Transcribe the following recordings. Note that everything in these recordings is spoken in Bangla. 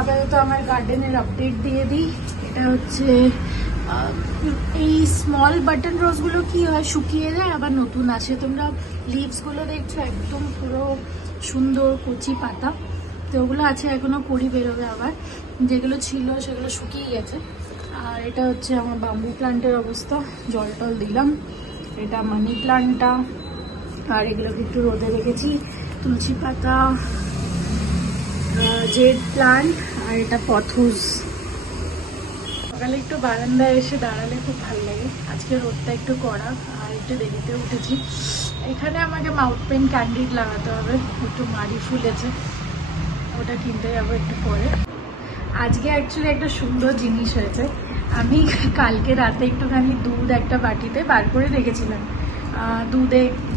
আপাতত আমার গার্ডেনের আপডেট দিয়ে দিই। এটা হচ্ছে এই স্মল বাটন রোজগুলো কি হয়, শুকিয়ে যায় আবার নতুন আসে। তোমরা লিভসগুলো দেখছো একদম পুরো সুন্দর কচি পাতা, তো ওগুলো আছে এখনো, কড়ি বেরোবে আবার। যেগুলো ছিল সেগুলো শুকিয়ে গেছে। আর এটা হচ্ছে আমার বাম্বু প্লান্টের অবস্থা, জল টল দিলাম। এটা মানি প্লান্টটা, আর এগুলোকে একটু রোদে রেখেছি। তুলসী পাতা, জেড প্লান্ট, আর এটা পথুস। সকালে একটু বারান্দায় এসে দাঁড়ালে খুব ভালো লাগে। আজকে রোদটা একটু কড়া আর একটু দেরিতে উঠেছি। এখানে আমাকে মাউথ পেন ক্যান্ডিড লাগাতে হবে, একটু মারি ফুলেছে, ওটা কিনতে যাবো একটু পরে। আজকে অ্যাকচুয়ালি একটা সুন্দর জিনিস হয়েছে। আমি কালকে রাতে একটুখানি দুধ একটা বাটিতে বার করে রেখেছিলাম।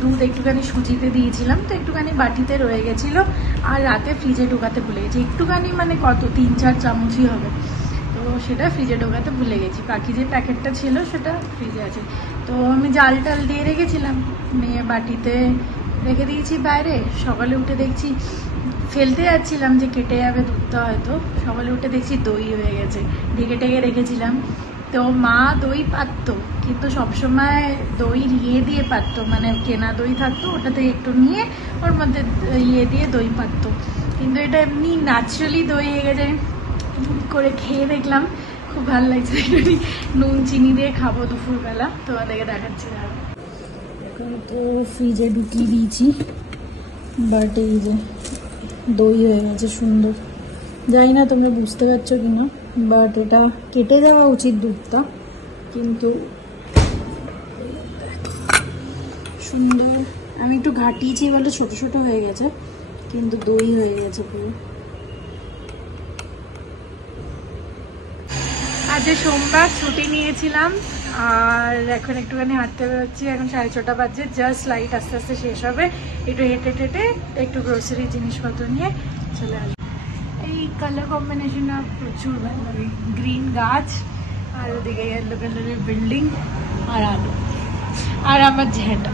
দুধ একটুখানি সুজিতে দিয়েছিলাম, তো একটুখানি বাটিতে রয়ে গেছিলো। আর রাতে ফ্রিজে ঢোকাতে ভুলে গেছি, একটুখানি মানে কত 3-4 চামচই হবে। তো সেটা ফ্রিজে ঢোকাতে ভুলে গেছি, বাকি যে প্যাকেটটা ছিল সেটা ফ্রিজে আছে। তো আমি জাল টাল দিয়ে রেখেছিলাম, নিয়ে বাটিতে রেখে দিয়েছি বাইরে। সকালে উঠে দেখছি, ফেলতে যাচ্ছিলাম যে কেটে যাবে দুধটা হয়তো, সকালে উঠে দেখছি দই হয়ে গেছে। ঢেকে টেকে রেখেছিলাম। তো মা দই পাততো, কিন্তু সবসময় দই ইয়ে দিয়ে পাততো, মানে কেনা দই থাকতো ওটাতে একটু নিয়ে ওর মধ্যে ইয়ে দিয়ে দই পাততো। কিন্তু এটা এমনি ন্যাচারালি দই হয়ে গেছে। করে খেয়ে দেখলাম, খুব ভালো লাগছে। নুন চিনি দিয়ে খাবো দুপুরবেলা, তোমাদেরকে দেখাচ্ছি। এখন তো ফ্রিজে ঢুকিয়ে দিয়েছি, বাট এই যে দই হয়ে গেছে সুন্দর। জানি না তোমরা বুঝতে পারছো কিনা, বাট এটা কেটে দেওয়া উচিত দুধটা, কিন্তু সুন্দর। আমি একটু ঘাটিয়েছি বলে ছোট ছোট হয়ে গেছে, কিন্তু দই হয়ে গেছে পুরো। আজ সোমবার ছুটি নিয়েছিলাম, আর এখন একটুখানি হাঁটতে বেরোচ্ছি। এখন 6:30 বাজে, জাস্ট লাইট আস্তে আস্তে শেষ হবে। একটু হেঁটে টেটে একটু গ্রোসারি জিনিসপত্র নিয়ে চলে আসবে। এই কালার কম্বিনেশনটা প্রচুর ভালো লাগে, গ্রিন গাছ আর ওদিকে ইয়েলো কালারের বিল্ডিং আর আলো আর আমার ঝেঁটা।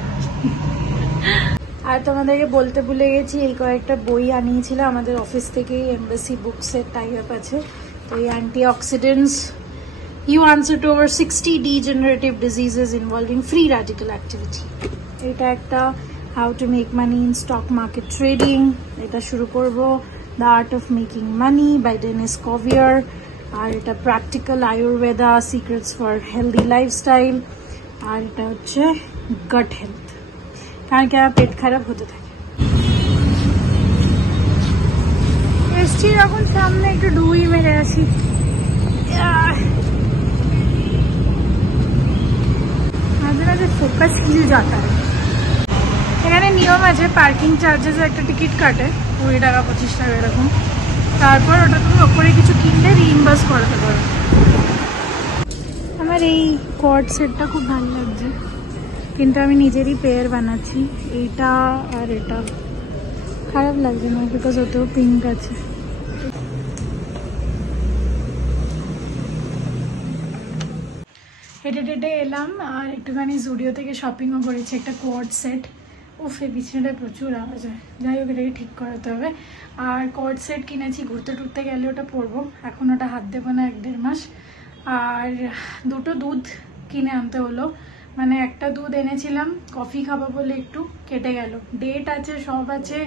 আর তোমাদেরকে বলতে ভুলে গেছি, এই কয়েকটা বই আনিয়েছিল আমাদের অফিস থেকেই, এমবাসি বুকসের টাই আপ আছে। তো এই antioxidants, You answer to over 60 degenerative diseases involving free radical activity. এটা একটা how to make money in stock market trading. এটা শুরু করব The Art of Making Money by Dennis Covier. আর এটা practical Ayurveda secrets for healthy lifestyle. আর এটা হচ্ছে gut health, কারণ কি আমার পেট খারাপ হতে থাকে। এসছি যখন সামনে একটু ডুই মেরে আসি। ফোকাস হিল যাতা। এখানে নিয়ম আছে, পার্কিং চার্জেস একটা টিকিট কাটে 20 টাকা 25 টাকা এরকম। তারপর ওটা তুমি ওপরে কিছু কিনলে রিইম্বার্স করাতে পারো। আমার এই কর্ড সেটটা খুব ভালো লাগছে, কিন্তু আমি নিজেরই পেয়ার বানাচ্ছি, এইটা আর এটা। খারাপ লাগছে না, বিকজ ওতেও পিঙ্ক আছে। হেঁটে টেটে এলাম, আর একটুখানি জুডিও থেকে শপিংও করেছি, একটা কোয়াড সেট। উফে বিছানাটা প্রচুর আওয়াজ হয়, যাই হোক এটাকে ঠিক করাতে হবে। আর কোয়াড সেট কিনেছি, ঘুরতে টুরতে গেলে ওটা পরবো, এখন ওটা হাত দেবো না 1-1.5 মাস। আর দুটো দুধ কিনে আনতে হলো, মানে একটা দুধ এনেছিলাম কফি খাবো বলে, একটু কেটে গেল। ডেট আছে, সব আছে,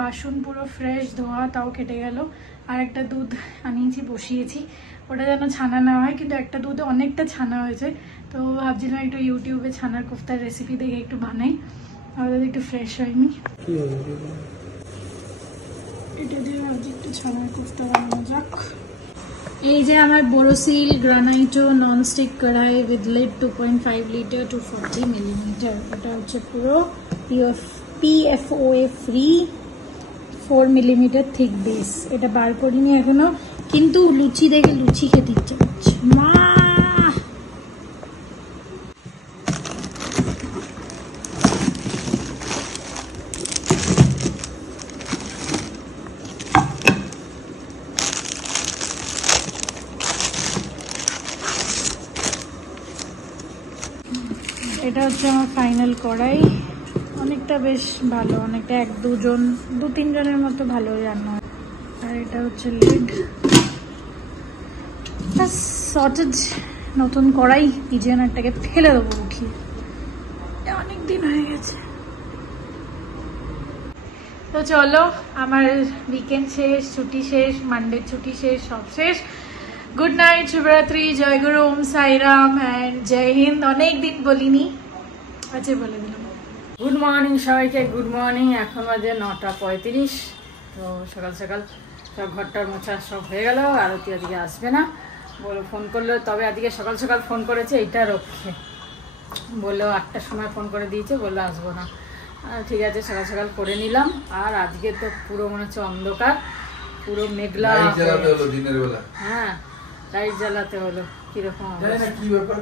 বাসন পুরো ফ্রেশ ধোয়া, তাও কেটে গেল। আর একটা দুধ আনিয়েছি, বসিয়েছি, ওটা যেন ছানা নেওয়া হয়, কিন্তু একটা দুধে অনেকটা ছানা হয়েছে। তো ভাবছিলাম একটু ইউটিউবে ছানার কোফতার রেসিপি দেখে একটু বানাই, আমাদের একটু ফ্রেশ হয়নি। এটা দিয়ে আজ একটু ছানার কোফতা বানানো যাক। এই যে আমার বোরোসিল গ্রানাইটো ননস্টিক কড়াই উইথ লিড 2.5 লিটার 240 মিলিমিটার। এটা হচ্ছে পুরো PFOA free, 4 millimetre thick base. এটা বার করিনি এখনো, কিন্তু লুচি দেখে লুচি খেতে ইচ্ছে করছে। মা এটা হচ্ছে আমার ফাইনাল কড়াই, অনেকটা বেশ ভালো, অনেকটা 1-2 জন 2-3 জনের মতো ভালো রান্না হয়। আর এটা হচ্ছে লিড, সর্টেড নতুন কড়াই কিচেনারটাকে ফেলে দেবো উঠিয়ে, অনেক দিন হয়ে গেছে। তো চলো, আমার উইকেন্ড শেষ, ছুটি শেষ, মানডের ছুটি শেষ, সব শেষ। গুড নাইট, শুভরাত্রি, জয় গুরু, ওম সাইরাম অ্যান্ড জয় হিন্দ। অনেক দিন বলিনি, আচ্ছা বলে দিলাম। গুড মর্নিং সবাইকে, গুড মর্নিং। এখন বাজে 9:35। তো সকাল সকাল সব ঘরটার মোছা সব হয়ে গেল। আরতি আজকে আসবে না বলো, ফোন করলো, তবে আজকে সকাল সকাল ফোন করেছে এইটা রক্ষে, বললো 8টার সময় ফোন করে দিয়েছে, বললো আসবো না। ঠিক আছে, সকাল সকাল করে নিলাম। আর আজকে তো পুরো মনে হচ্ছে অন্ধকার, পুরো মেঘলা। দিনের বেলা হ্যাঁ, লাইট জ্বালাতে হলো। কিরকম কি ব্যাপার,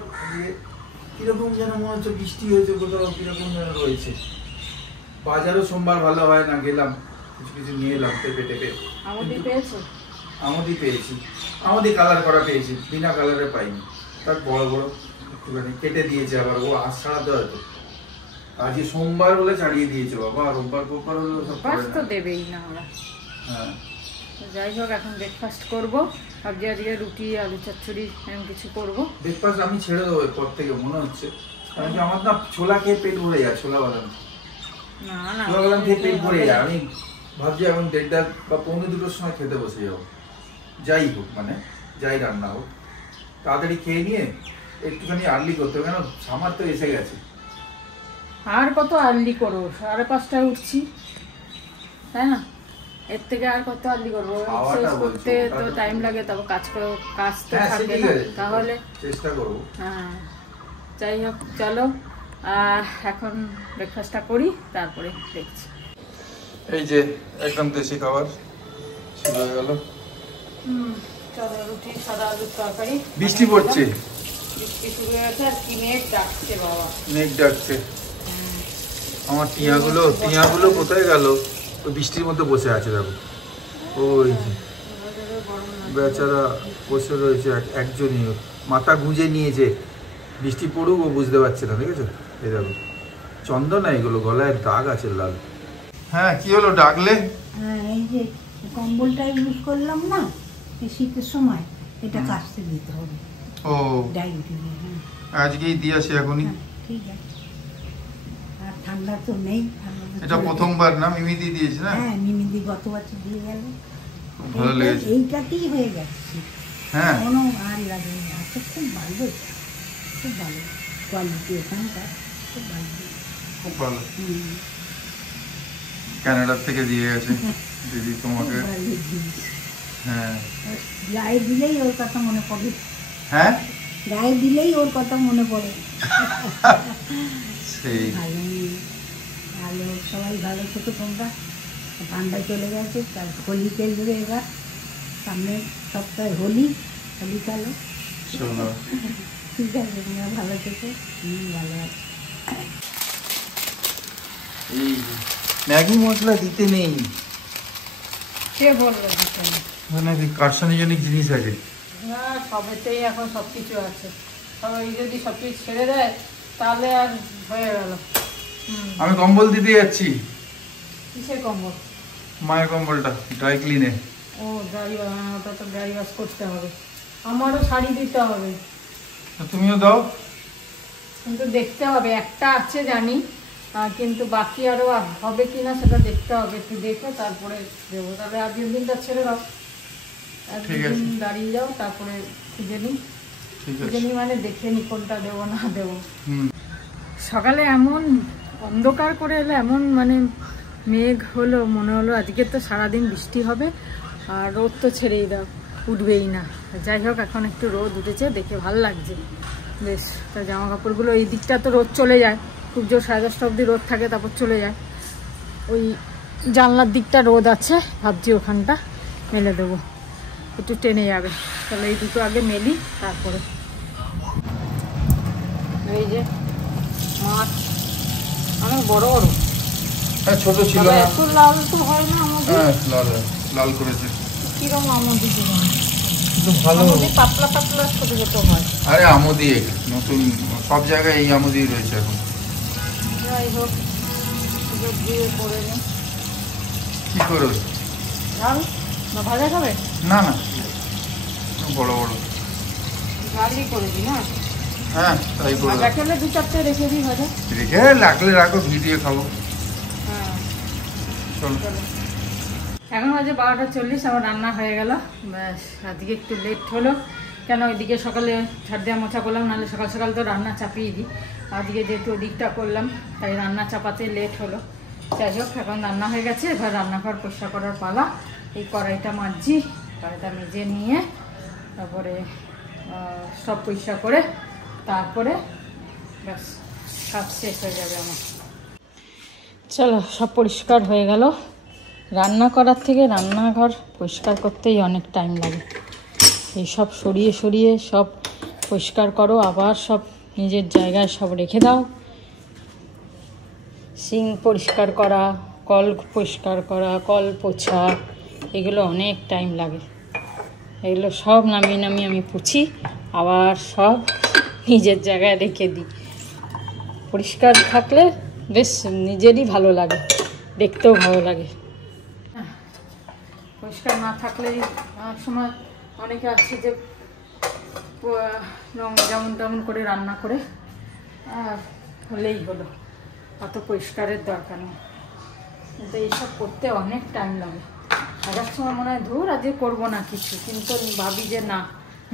কিরকম যেন মনে হচ্ছে বৃষ্টি হয়েছে কোথাও, কিরকম যেন রয়েছে। বাজারও সোমবার ভালো হয় না, গেলাম কিছু কিছু নিয়ে এলাম টেপে টেপে। আমদি পেয়েছো? আমদি পেয়েছি, আমদি কালার করা পেয়েছি, বিনা কালারে পাইনি। তার বড় বড় একটুখানি কেটে দিয়েছে, আবার ও আজ ছাড়াতে হয়তো। আজকে সোমবার বলে ছাড়িয়ে দিয়েছে বাবা, রোববার ফোববার হলে সব তো দেবেই না আমরা। হ্যাঁ, যাই হোক, এখন ব্রেকফাস্ট করবো। ভাবছি আজকে রুটি আলু চচ্চড়ি এরকম কিছু করবো। ব্রেকফাস্ট আমি ছেড়ে দেবো এরপর থেকে মনে হচ্ছে, কারণ কি আমার না ছোলা খেয়ে পেট ভরে যায়, ছোলা বাদাম, ছোলা বাদাম খেয়ে পেট ভরে যায়। আমি ভাবছি এখন 1:30 বা 1:45 সময় খেতে বসে যাবো, যাই হোক মানে যাই রান্না হোক, তাড়াতাড়ি খেয়ে নিয়ে একটুখানি আর্লি করতে হবে, কেন সামার তো এসে গেছে। আর কত আর্লি করবো, 5:30টায় উঠছি, তাই না? এর থেকে আর কত আর্লি করবো? এক্সারসাইজ করতে তো টাইম লাগে, তবে কাজ তো থাকে না, তাহলে চেষ্টা করবো। হ্যাঁ, যাই হোক চলো এখন ব্রেকফাস্টটা করি, তারপরে দেখছি। এই যে একদম দেশি খাবার শুরু হয়ে গেল। সাদা রুটি, সাদা আলুর তরকারি। বৃষ্টি পড়ছে, বৃষ্টি শুরু হয়ে গেছে, আর কি মেঘ ডাকছে বাবা, মেঘ ডাকছে। আমার টিয়াগুলো কোথায় গেল? তো বৃষ্টির মধ্যে বসে আছে, দেখো ওই বেচারা বসে রয়েছে, একজনই মাথা গুঁজে নিয়েছে, বৃষ্টি পড়ুক ও বুঝতে পারছে না, দেখেছো? এই দেখো চন্দনা, এগুলো গলায় দাগ আছে লাল। হ্যাঁ, কি হলো ডাকলে? হ্যাঁ, এই যে কম্বলটা ইউজ করলাম না এই শীতের সময়, এটা কাচতে দিতে হবে। ও, ডাইনিং, হ্যাঁ আজকেই দিয়ে আসি এখনই। ঠিক আছে, আর ঠান্ডা তো নেই। এটা প্রথমবার না মিমিদি দিয়েছে না? হ্যাঁ, মিমিদি গত বছর দিয়ে গেল, ভালো লেগেছে, এইটাতেই হয়ে গেছে। হ্যাঁ, কোনো আর লাগে না, খুব ভালো, খুব ভালো কোয়ালিটি, এখানকার খুব ভালো, খুব ভালো। কানাডার থেকে দিয়ে গেছে দিদি তোমাকে। হ্যাঁ, গায়ে দিলেই ওর কথা মনে পড়ে। হ্যাঁ, গায়ে দিলেই ওর কথা মনে পড়ে। সেই ভালো ভালো, সবাই ভালো থেকো তোমরা। ঠান্ডা চলে গেছে, তার হোলি খেলবে এবার, সামনে সপ্তাহে হোলি খেলো। ঠিক আছে, তোমরা ভালো থেকো, ভালো আছো। এই ম্যাগি মশলা দিতে নেই, কে বললো দিতে নেই? মানে কার্সিনোজেনিক জিনিস আছে। না, সবেতেই এখন সবকিছু আছে, সবাই যদি সবকিছু ছেড়ে দেয় তাহলে আর হয়ে গেল। আমি কম্বল দিতে যাচ্ছি। কিসের কম্বল? মায়ের কম্বলটা ড্রাই ক্লিনে। ও ড্রাই, ওটা তো ড্রাই ওয়াশ করতে হবে, আমারও শাড়ি দিতে হবে। তুমিও দাও, কিন্তু দেখতে হবে, একটা আছে জানি, কিন্তু বাকি আরো হবে কিনা সেটা দেখতে হবে, একটু দেখে তারপরে দেবো। তাহলে আজকের দিনটা ছেড়ে দাও, একদিন দাঁড়িয়ে যাও, তারপরে খুঁজে নিই। খুঁজে নিই মানে দেখে নি কোনটা দেবো না দেবো। সকালে এমন অন্ধকার করে এলো, এমন মানে মেঘ হলো, মনে হলো আজকে তো সারাদিন বৃষ্টি হবে, আর রোদ তো ছেড়েই দাও, উঠবেই না। যাই হোক, এখন একটু রোদ উঠেছে, দেখে ভালো লাগছে বেশ। তা জামা কাপড়গুলো এই দিকটা তো রোদ চলে যায়, খুব জোর 10:30 অবধি রোদ থাকে, তারপর চলে যায়। ওই জানলার দিকটা রোদ আছে, ভাবছি ওখানটা মেলে দেবো, একটু টেনে যাবে। তাহলে এই দুটো আগে মেলি, তারপরে। এই যে মাছ অনেক বড় বড়, হ্যাঁ ছোট ছিল না, এত লাল তো হয় না আমাদের। হ্যাঁ লাল লাল করেছে, কিরকম আমদি কিন্তু ভালো, পাতলা পাতলা ছোট ছোট হয়। আরে আমদি নতুন সব জায়গায় এই আমদি রয়েছে এখন। যাই হোক, দিয়ে করে নি। কি করবে? ঝাল না ভাজা খাবে? না না, বড় বড় ভালোই করে দিই না। হ্যাঁ তাই করো। ভাজা খেলে 2-4টে রেখে দিই ভাজা। রেখে লাগলে রাখো, ভিডিও খাবো। হ্যাঁ চলো। এখন বাজে 12:40, আমার রান্না হয়ে গেল। ব্যাস আজকে একটু লেট হলো, কেন ওইদিকে সকালে ঝাড় দেওয়া মোছা করলাম, নাহলে সকাল সকাল তো রান্না চাপিয়ে দিই। আজকে যেহেতু ওদিকটা করলাম তাই রান্না চাপাতে লেট হলো। যাই হোক, এখন রান্না হয়ে গেছে, এবার রান্নাঘর পরিষ্কার করার পালা। এই কড়াইটা মাজছি, কড়াইটা মেজে নিয়ে তারপরে সব পরিষ্কার করে তারপরে ব্যাস কাজ শেষ হয়ে যাবে আমার। চলো, সব পরিষ্কার হয়ে গেল। রান্না করার থেকে রান্নাঘর পরিষ্কার করতেই অনেক টাইম লাগে। এই সব সরিয়ে সরিয়ে সব পরিষ্কার করো, আবার সব নিজের জায়গায় সব রেখে দাও। সিঙ্ক পরিষ্কার করা, কল পরিষ্কার করা, কল পোছা, এগুলো অনেক টাইম লাগে। এগুলো সব নামিয়ে নামিয়ে আমি পুছি, আবার সব নিজের জায়গায় রেখে দিই। পরিষ্কার থাকলে বেশ নিজেরই ভালো লাগে, দেখতেও ভালো লাগে। পরিষ্কার না থাকলে অনেক সময় অনেকে আছে যে যেমন তেমন করে রান্না করে আর হলেই হলো, অত পরিষ্কারের দরকার নেই। কিন্তু এইসব করতে অনেক টাইম লাগে। আর এক সময় মনে হয় ধুর আজকে করবো না কিছু, কিন্তু ভাবি যে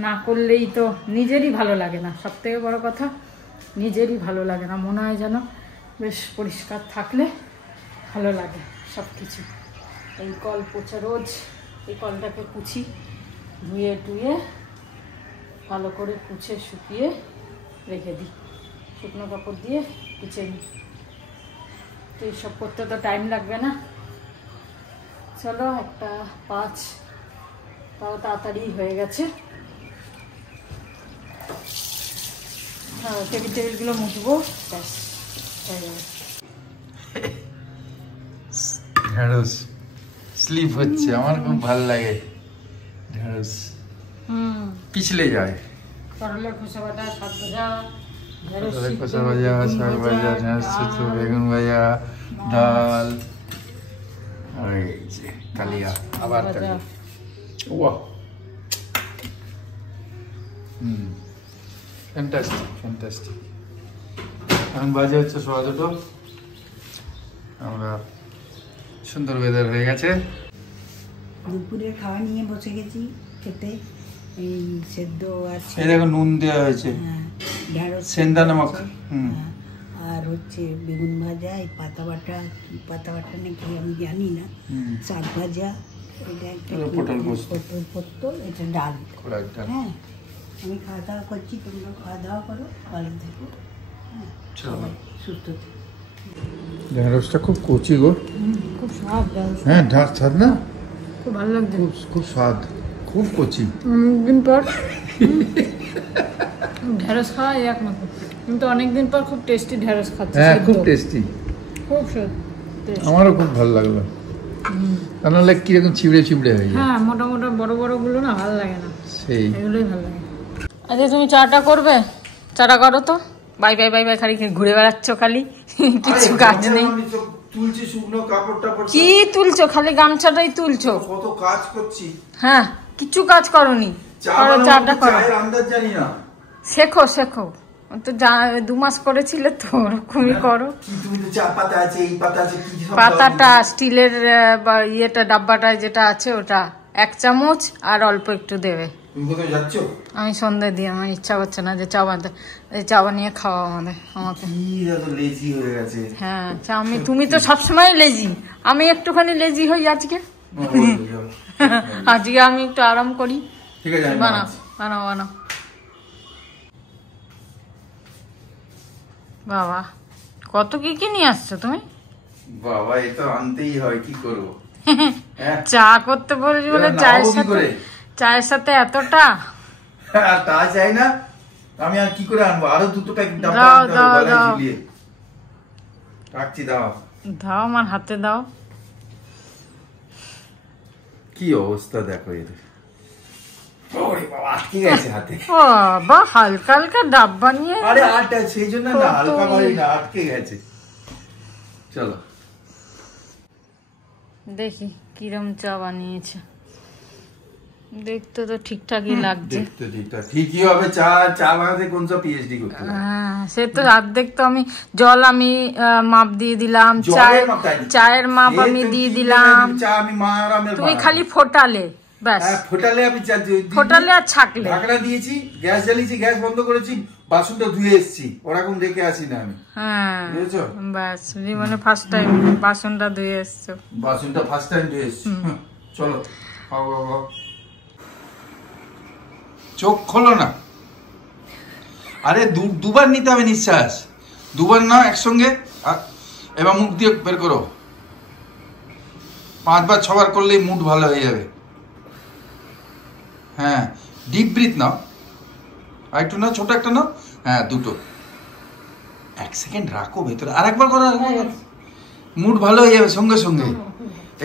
না করলেই তো নিজেরই ভালো লাগে না। সব থেকে বড়ো কথা, নিজেরই ভালো লাগে না। মনে হয় যেন বেশ পরিষ্কার থাকলে ভালো লাগে সব কিছু। এই কল পোছা, রোজ এই কলটাকে পুছি, ধুয়ে টুয়ে ভালো করে পুছে শুকিয়ে রেখে দিই, শুকনো কাপড় দিয়ে পুছে নিই। তো এইসব করতে তো টাইম লাগবে না। চলো, 1:05, তাও তাড়াতাড়ি হয়ে গেছে। টেবিলগুলো মুছবো, ব্যাস হয়ে যাবে। ঢেঁড়স স্লিপ হচ্ছে, আমার খুব ভালো লাগে ঢেঁড়স। পিছলে যায়। করলার খোসা বাটা, শাক ভাজা, খোসা ভাজা, শাক ভাজা, ঢেঁড়স সিদ্ধ, বেগুন ভাজা, ডাল, আর এই যে কালিয়া, আবার কালিয়া। Wow, fantastic fantastic. এখন বাজে হচ্ছে 2:15। আমরা সুন্দর ওয়েদার হয়ে গেছে। দুপুরের খাওয়া নিয়ে বসে গেছি খেতে। এই সেদ্ধ আছে, এই দেখো নুন দেওয়া হয়েছে, ঢেঁড়স সেন্দা নামক। আর হচ্ছে বেগুন ভাজা, এই পাতা বাটা নাকি আমি জানি না, শাক ভাজা, এটা একটা পটল পোস্ত, এটা ডাল। ডাল। হ্যাঁ, আমি খাওয়া দাওয়া করছি, তোমরা খাওয়া দাওয়া করো, ভালো থেকো, হ্যাঁ, সবাই সুস্থ থেকো। ঢেঁড়সটা খুব কচি গো। খুব স্বাদ, হ্যাঁ, ঢাক স্বাদ না, খুব ভালো লাগছে। খুব স্বাদ, খুব কচি। অনেকদিন পর ঢেঁড়স খাওয়া একমাত্র, কিন্তু অনেকদিন পর খুব টেস্টি ঢেঁড়স খাচ্ছি। হ্যাঁ, খুব টেস্টি, খুব স্বাদ। আমারও খুব ভালো লাগলো। তা নাহলে কিরকম চিবড়ে চিবড়ে হয়ে যায়। হ্যাঁ, মোটা মোটা বড় বড় গুলো না ভালো লাগে না, সেই এগুলোই ভালো লাগে। আচ্ছা, তুমি চাটা করবে? চাটা করো তো। বাই বাই বাই বাই, খালি ঘুরে বেড়াচ্ছ, খালি কিছু কাজ নেই। তুলছি শুকনো কাপড় টাপড়। কি তুলছো? খালি গামছাটাই তুলছো। কত কাজ করছি। হ্যাঁ, কিছু কাজ করোনি। চাটা করো, আন্দাজ জানি না। শেখো শেখো, তো 2 মাস করেছিলে তো, ওরকমই করো। পাতাটা স্টিলের ইয়েটা, ডাব্বাটায় যেটা আছে ওটা 1 চামচ আর অল্প একটু দেবে। আমি সন্ধ্যে দিয়ে, আমার ইচ্ছা করছে না যে চা বানিয়ে খাওয়া আমাকে। হ্যাঁ, তুমি তো সবসময় লেজি, আমি একটুখানি লেজি হই আজকে। আজকে আমি একটু আরাম করি। বানাও বানাও বানাও। বাবা, কত কি নিয়ে আসছো তুমি? বাবা, এ তো আনতেই হয়, কি করবো। চা করতে বলেছি বলে চায়ের সাথে এতটা তা চাই না আমি, আর কি করে আনবো? আরো 2 প্যাক রাখছি, দাও দাও, আমার হাতে দাও। কি অবস্থা দেখো এর। আটকে গেছে হাতে। বাবা, হালকা হালকা ডাব্বা নিয়ে। আরে আটা, সেই জন্য না, হালকা ভারী না, আটকে গেছে। চলো দেখি কিরম চা বানিয়েছে। দেখতে তো ঠিকঠাকই লাগছে। দেখতে ঠিকঠাক ঠিকই হবে। চা চা বানাতে কোন সব পিএইচডি করতে হবে? হ্যাঁ সে তো অর্ধেক তো আমি জল আমি মাপ দিয়ে দিলাম, চায়ের মাপ আমি দিয়ে দিলাম, চা আমি মারামের তুমি খালি ফোটালে ব্যাস। হ্যাঁ ফোটালে আমি ফোটালে আর ছাকলে। ঢাকনা দিয়েছি, গ্যাস জ্বালিয়েছি, গ্যাস বন্ধ করেছি, বাসনটা ধুয়ে এসেছি, ওরকম দেখে আসি না আমি। হ্যাঁ বুঝেছো? ব্যাস জীবনে ফার্স্ট টাইম বাসনটা ধুয়ে এসছো। বাসনটা ফার্স্ট টাইম ধুয়ে এসেছি। চলো খাও খাও খাও। চোখ খোলো না, আরে দুবার নিতে হবে নিঃশ্বাস, দুবার না একসঙ্গে। এবার মুখ দিয়ে বের করো, 5 বার 6 বার করলেই মুড ভালো হয়ে যাবে। হ্যাঁ ডিপ ব্রিথ নাও, আর একটু নাও, ছোট একটা নাও। হ্যাঁ দুটো, 1 সেকেন্ড রাখো ভেতরে, আর একবার করো, মুড ভালো হয়ে যাবে সঙ্গে সঙ্গে।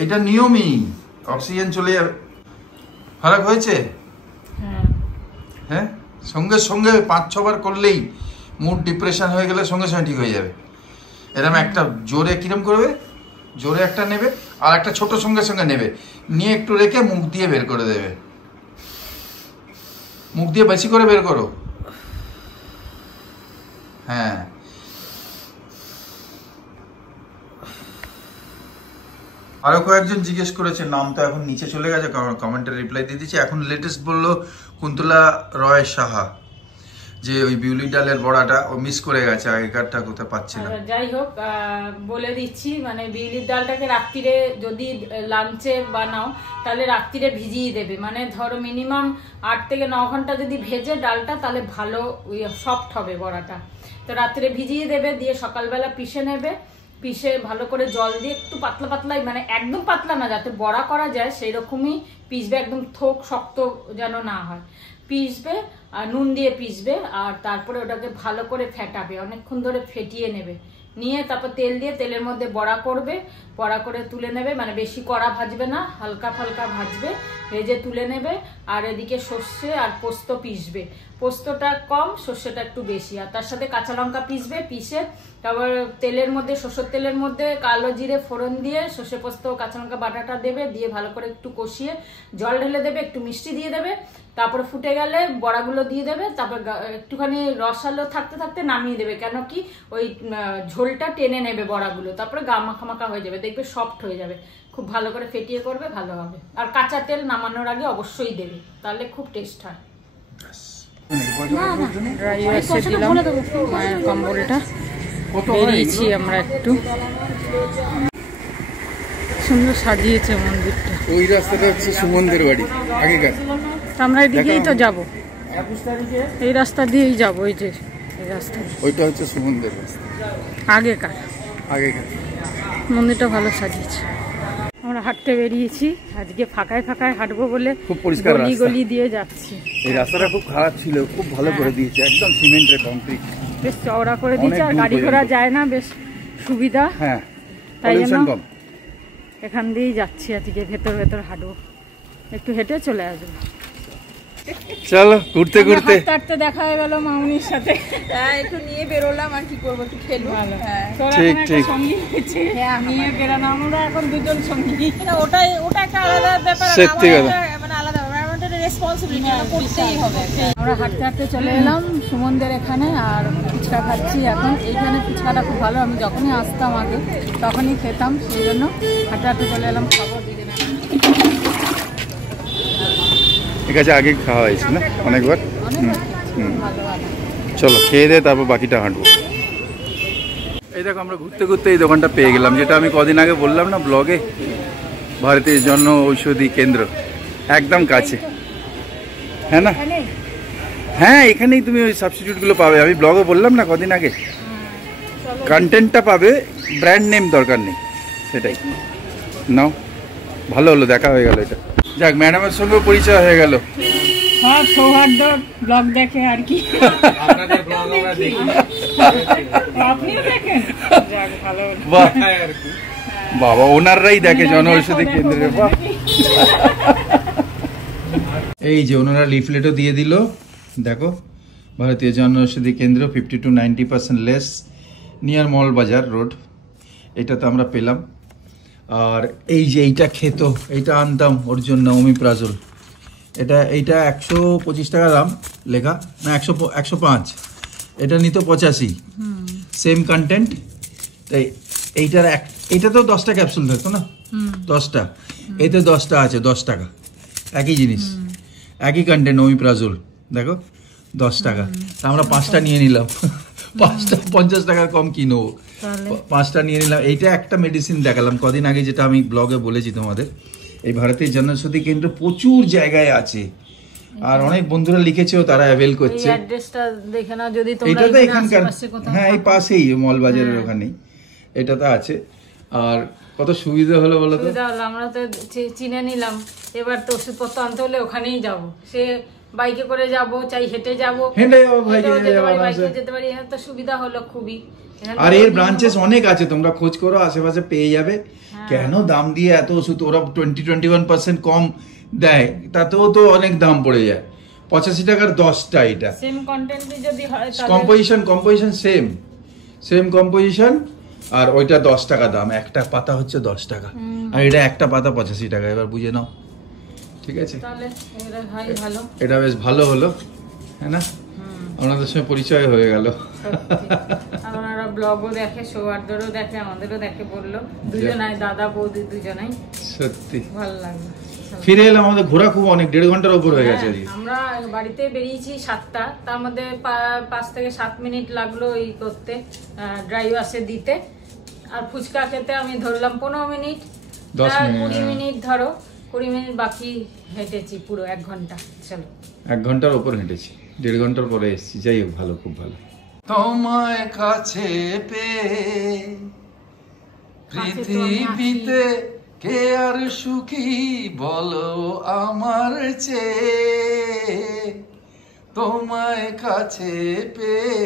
এটা নিয়মই, অক্সিজেন চলে যাবে। ফারাক হয়েছে? হ্যাঁ সঙ্গে সঙ্গে 5-6 বার করলেই মুড ডিপ্রেশন হয়ে গেলে সঙ্গে সঙ্গে ঠিক হয়ে যাবে। এরকম একটা জোরে কিরম করবে, জোরে একটা নেবে আর একটা ছোট সঙ্গে সঙ্গে নেবে, নিয়ে একটু রেখে মুখ দিয়ে বের করে দেবে। মুখ দিয়ে বেশি করে বের করো। হ্যাঁ আরো কয়েকজন জিজ্ঞেস করেছে, নাম তো এখন নিচে চলে গেছে, কমেন্টে রিপ্লাই দিয়ে দিচ্ছি। এখন লেটেস্ট বললো কুন্তলা রয় সাহা, যে ওই বিউলি ডালের বড়াটা ও মিস করে গেছে, আগেকারটা কোথায় পাচ্ছি না। যাই হোক বলে দিচ্ছি, মানে বিউলির ডালটাকে রাত্রিরে যদি লাঞ্চে বানাও তাহলে রাত্রিরে ভিজিয়ে দেবে, মানে ধরো মিনিমাম 8 থেকে 9 ঘন্টা যদি ভেজে ডালটা তাহলে ভালো সফট হবে বড়াটা। তো রাত্রে ভিজিয়ে দেবে, দিয়ে সকালবেলা পিষে নেবে, পিষে ভালো করে জল দিয়ে একটু পাতলা পাতলাই, মানে একদম পাতলা না, যাতে বড়া করা যায় সেই রকমই পিষবে, একদম থোক শক্ত যেন না হয়। পিষবে আর নুন দিয়ে পিষবে, আর তারপরে ওটাকে ভালো করে ফেটাবে, অনেকক্ষণ ধরে ফেটিয়ে নেবে, নিয়ে তারপর তেল দিয়ে তেলের মধ্যে বড়া করবে, বড়া করে তুলে নেবে, মানে বেশি কড়া ভাজবে না, হালকা ফালকা ভাজবে, ভেজে তুলে নেবে। আর এদিকে সর্ষে আর পোস্ত পিষবে, পোস্তটা কম সর্ষেটা একটু বেশি, আর তার সাথে কাঁচা লঙ্কা পিষবে, পিষে তারপর তেলের মধ্যে, সর্ষের তেলের মধ্যে কালো জিরে ফোড়ন দিয়ে সর্ষে পোস্ত কাঁচা লঙ্কা বাটাটা দেবে, দিয়ে ভালো করে একটু কষিয়ে জল ঢেলে দেবে, একটু মিষ্টি দিয়ে দেবে, তারপরে ফুটে গেলে বড়াগুলো দিয়ে দেবে, তারপর একটুখানি রসালো থাকতে থাকতে নামিয়ে দেবে, কেন কি ওই ঝোলটা টেনে নেবে বড়াগুলো, তারপরে গা মাখা মাখা হয়ে যাবে, দেখবে সফট হয়ে যাবে। খুব ভালো করে ফেটিয়ে করবে, ভালো হবে। আর কাঁচা তেল নামানোর আগে অবশ্যই দেবে, তাহলে খুব টেস্ট হয়। মায়ের কম্বলটা বেরিয়েছি আমরা, একটু সুন্দর সাজিয়েছে মন্দিরটা। ওই রাস্তাটা হচ্ছে সুমনদের বাড়ি আগেকার, আমরা এদিকেই তো যাবো, এই রাস্তা দিয়েই যাবো, এই যে এই রাস্তা, ওইটা হচ্ছে সুমনদের রাস্তা আগেকার। মন্দিরটা ভালো সাজিয়েছে। আমরা হাঁটতে বেরিয়েছি আজকে, ফাঁকায় ফাঁকায় হাঁটবো বলে, খুব পরিষ্কার গলি গলি দিয়ে যাচ্ছি। এই রাস্তাটা খুব খারাপ ছিল, খুব ভালো করে দিয়েছে, একদম সিমেন্টের কংক্রিট, বেশ চওড়া করে দিয়েছে, আর গাড়ি ঘোড়া যায় না, বেশ সুবিধা। হ্যাঁ তাই জন্য এখান দিয়েই যাচ্ছি আজকে, ভেতর ভেতর হাঁটবো, একটু হেঁটে চলে আসবো। চলো ঘুরতে ঘুরতে হাঁটতে দেখা হয়ে গেল মামুনির সাথে, একটু নিয়ে বেরোলাম, আর কি করবো, একটু খেলবো। ঠিক ঠিক, নিয়ে বেরোনো, আমরা এখন দুজন সঙ্গী, ওটা একটা আলাদা ব্যাপার, সত্যি কথা, মানে আলাদা রেসপন্সিবিলিটি, করতেই হবে। আমরা হাঁটতে হাঁটতে চলে এলাম সুমনদের এখানে, আর ফুচকা খাচ্ছি এখন। এইখানে ফুচকাটা খুব ভালো, আমি যখনই আসতাম আগে তখনই খেতাম, সেই জন্য হাঁটতে হাঁটতে চলে এলাম, খাবো দুজনে। ঠিক আছে, আগে খাওয়া হয়েছে না অনেকবার। ভালো ভালো, চলো খেয়ে দে, তারপর বাকিটা হাঁটবো। এই দেখো আমরা ঘুরতে ঘুরতে এই দোকানটা পেয়ে গেলাম, যেটা আমি কদিন আগে বললাম না ব্লগে, ভারতীয় জন ঔষধি কেন্দ্র, একদম কাছে। হ্যাঁ না, হ্যাঁ এখানেই তুমি ওই সাবস্টিটিউটগুলো পাবে, আমি ব্লগে বললাম না কদিন আগে, কন্টেন্টটা পাবে, ব্র্যান্ড নেম দরকার নেই, সেটাই নাও। ভালো হলো, দেখা হয়ে গেল এটা। যাক, ম্যাডামের সঙ্গেও পরিচয় হয়ে গেল। সব সৌহার্দ্য ব্লগ দেখে আর কি, আপনিও দেখেন, যাক ভালো। বাবা ওনাররাই দেখে জনঔষধি কেন্দ্রে। এই যে ওনারা লিফলেটও দিয়ে দিল, দেখো ভারতীয় জনঔষধি কেন্দ্র 50 to 90% লেস, নিয়ার মল বাজার রোড। এটা তো আমরা পেলাম। আর এই যে এইটা খেত, এইটা আনতাম ওর জন্য, অমিপ্রাজল, এইটা 125 টাকা দাম লেখা, না 105, এটা নিত 85, সেম কন্টেন্ট। তাই এইটা তো 10টা ক্যাপসুল থাকতো না, 10টা, এতে 10টা আছে 10 টাকা, একই জিনিস, একই কন্টেন্ট, ওমিপ্রাজোল, দেখো 10 টাকা। তা আমরা 5টা নিয়ে নিলাম, 5টা 50 টাকার কম কিনো, 5টা নিয়ে নিলাম। এইটা একটা মেডিসিন দেখালাম কদিন আগে, যেটা আমি ব্লগে বলেছি তোমাদের, এই ভারতীয় জনৌষধি কেন্দ্র প্রচুর জায়গায় আছে, আর অনেক বন্ধুরা লিখেছেও, তারা অ্যাভেল করছে। এই অ্যাড্রেসটা দেখে নাও যদি তোমরা এটা তো এখানে এখানকার, আশেপাশে কোথাও হ্যাঁ এই পাশেই মল বাজারের ওখানেই এটা তো আছে। আর কত সুবিধা হলো বলো তো, সুবিধা হলো, আমরা তো চিনে নিলাম। এবার তো ওষুধপত্র আনতে হলে ওখানেই যাব, সে বাইকে করে যাব, চাই হেঁটে যাব, হেঁটে যাবো, হেঁটেও বাইকে যেতে যাবো, পারি, আরামসে। বাইকে যেতে পারি, এখানে তো সুবিধা হলো খুবই। এখানে আর তো এর নিয়ে ব্রাঞ্চেস নেবো। অনেক আছে, তোমরা খোঁজ করো, আশেপাশে পেয়ে যাবে। কেন দাম দিয়ে এত ওষুধ, ওরা 20-21% কম দেয়, তাতেও তো অনেক দাম পড়ে যায়। 85 টাকার 10টা, এটা সেম কন্টেন্টই যদি হয় তাহলে কম্পোজিশন সেম কম্পোজিশন, আর ওইটা 10 টাকা দাম, একটা পাতা হচ্ছে 10 টাকা, আর এটা একটা পাতা 85 টাকা। এবার বুঝে নাও, ঠিক আছে? তাহলে এটা হয় ভালো। এটা বেশ ভালো হলো, হ্যাঁ না? আমাদের সঙ্গে পরিচয় হয়ে গেল। আর ওনারা ব্লগও দেখে, সৌহার্দ্যরও দেখে, আমাদেরও দেখে, বললো দুজনাই, দাদা বৌদি দুজনাই, সত্যি ভালো লাগলো। ফিরে এলাম, আমাদের ঘোরা খুব অনেক, 1.5 ঘন্টার উপর হয়ে গেছে আজকে। আমরা বাড়িতে বেরিয়েছি 7টা, তার মধ্যে 5 থেকে 7 মিনিট লাগলো এই করতে, ড্রাই ওয়াশে দিতে। আর ফুচকা খেতে আমি ধরলাম 15 মিনিট, 10 মিনিট, 20 মিনিট ধরো, 20 মিনিট বাকি হেঁটেছি পুরো 1 ঘন্টা। চলো 1 ঘন্টার উপর হেঁটেছি, 1.5 ঘন্টার পরে এসেছি। যাই হোক, ভালো, খুব ভালো। তোমায় কাছে পেয়ে পৃথিবীতে কে আর সুখী বলো আমার চেয়ে, তোমায় কাছে পেয়ে।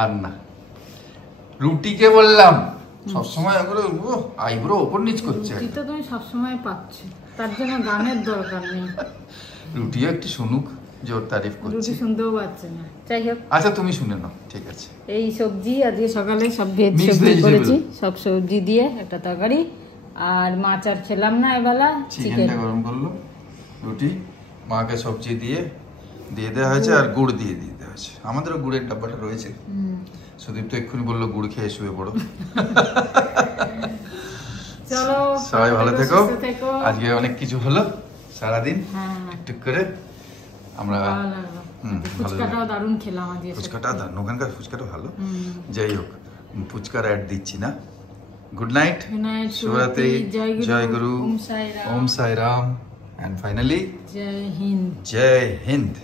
আর না, রুটিকে বললাম সবসময় আইব্রো ওপর নিচ করছে। রুটি তো তুমি সবসময় পাচ্ছ, তার জন্য গানের দরকার নেই। রুটিও একটু শুনুক, জোর তারিফ রুটি করছে। শুনতেও পাচ্ছে না, যাই হোক। আচ্ছা তুমি শুনে নাও, ঠিক আছে। এই সবজি আজকে সকালে সব ভেজ Mixed সবজি vegetable। করেছি, সব সবজি দিয়ে একটা তরকারি। আর মাছ আর খেলাম না এবেলা, চিকেন। চিকেনটা গরম করলো, রুটি, মাকে সবজি দিয়ে দেওয়া হয়েছে, আর গুড় দিয়ে দেওয়া হয়েছে। আমাদেরও গুড়ের ডাব্বাটা রয়েছে। সুদীপ তো এক্ষুনি বললো গুড় খেয়ে শুয়ে পড়ো। চলো সবাই ভালো থেকো। সুস্থ থেকো। আজকে অনেক কিছু হলো সারাদিন, হ্যাঁ, টুক করে আমরা। ভালো লাগলো। ভালো ফুচকাটাও দারুণ খেলাম আজকে। ফুচকাটা দারুণ, ওখানকার ফুচকাটা ভালো। যাই হোক, ফুচকার অ্যাড দিচ্ছি না। গুড নাইট, Good night, শুভরাত্রি, জয় গুরু, ওম সাই রাম। ওম সাই রাম, অ্যান্ড ফাইনালি জয় হিন্দ। জয় হিন্দ।